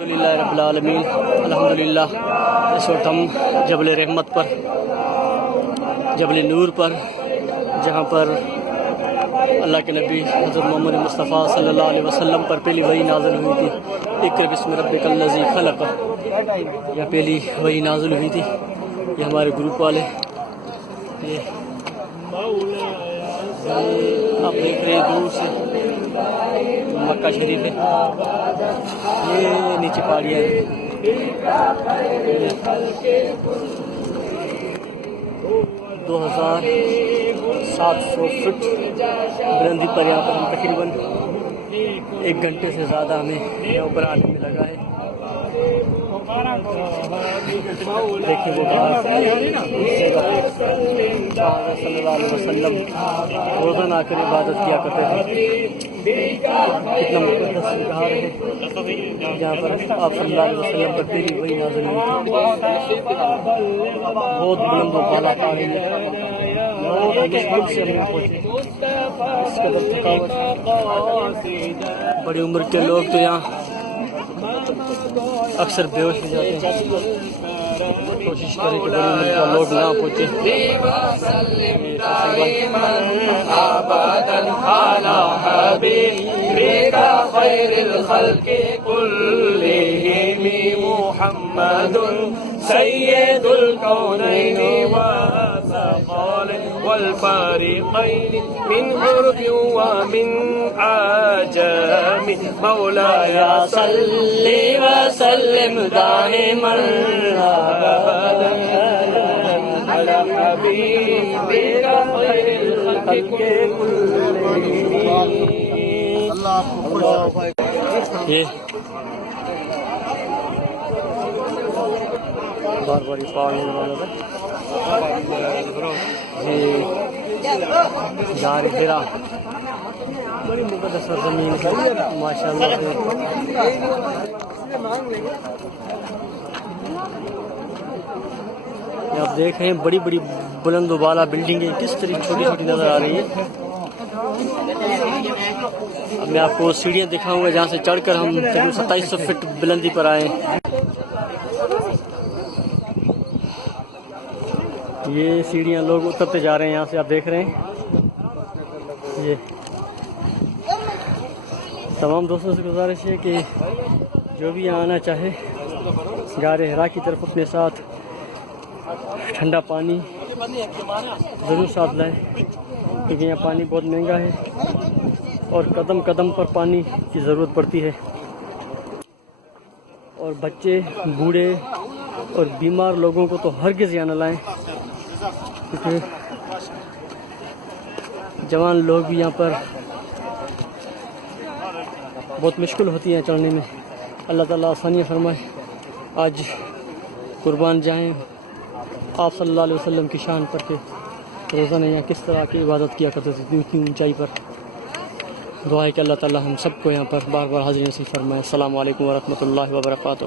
الحمدللہ رب العالمین، الحمدللہ۔ اس وقت ہم جبل رحمت پر، جبل نور پر، جہاں پر اللہ کے نبی حضرت محمد مصطفیٰ صلی اللہ علیہ وسلم پر پہلی وحی نازل ہوئی تھی، اقرأ بسم ربک الذی خلق، یہ پہلی وحی نازل ہوئی تھی۔ یہ ہمارے گروپ والے، یہ آپ دیکھ رہے ہیں دور سے مکہ شریف ہے، یہ نیچے پہاڑیاں ہیں۔ 2700 فٹ بلندی پر یہاں پر ہم تقریباً 1 گھنٹے سے زیادہ ہمیں یہاں اوپر آنے میں لگا ہے۔ دیکھیں وہ باہر صلی اللہ علیہ وسلم روزانہ آ کر عبادت کیا کرتے تھے۔ کتنا مقدس جگہ ہے جہاں پر آپ صلی اللہ علیہ وسلم پر پہلی وحی نازل ہوئی تھی۔ بہت بلند و بالا پہاڑی ہے، بہت مشکل سے ہم یہاں پہنچے، اس قدر تھکاوٹ۔ بڑی عمر کے لوگ تو یہاں اکثر بے ہوش ہو جاتے ہیں۔ کوشش کریں کہ بڑی عمر کا لوگ نہ پہنچے۔ محمد سید الکونین والفارقین من عرب ومن عجم مولاي صل وسلم دائما ابدا على حبيبك خير الخلق كلهم۔ یہ بار بار پانی دار حرا، بڑی مقدس زمین ہے ماشاء اللہ۔ آپ دیکھ رہے ہیں بڑی بڑی بلند و بالا بلڈنگیں کس طرح چھوٹی چھوٹی نظر آ رہی ہیں۔ اب میں آپ کو سیڑھیاں دکھاؤں گا جہاں سے چڑھ کر ہم 2700 فٹ بلندی پر آئے ہیں۔ یہ سیڑھیاں لوگ اترتے جا رہے ہیں یہاں سے، آپ دیکھ رہے ہیں۔ یہ تمام دوستوں سے گزارش ہے کہ جو بھی یہاں آنا چاہے غار حرا کی طرف اپنے ساتھ ٹھنڈا پانی ضرور ساتھ لائیں، کیونکہ یہاں پانی بہت مہنگا ہے اور قدم قدم پر پانی کی ضرورت پڑتی ہے۔ اور بچے، بوڑھے اور بیمار لوگوں کو تو ہرگز یہاں نہ لائیں، کیونکہ جوان لوگ بھی یہاں پر بہت مشکل ہوتی ہیں چڑھنے میں۔ اللہ تعالیٰ آسانیاں فرمائے۔ آج قربان جائیں آپ صلی اللہ علیہ وسلم کی شان پر کہ روزانہ یہاں کس طرح کی عبادت کیا کرتے تھے اتنی اونچائی پر۔ دعا ہے کہ اللہ تعالیٰ ہم سب کو یہاں پر بار بار حاضری نصیب فرمائے۔ السلام علیکم ورحمۃ اللہ وبرکاتہ۔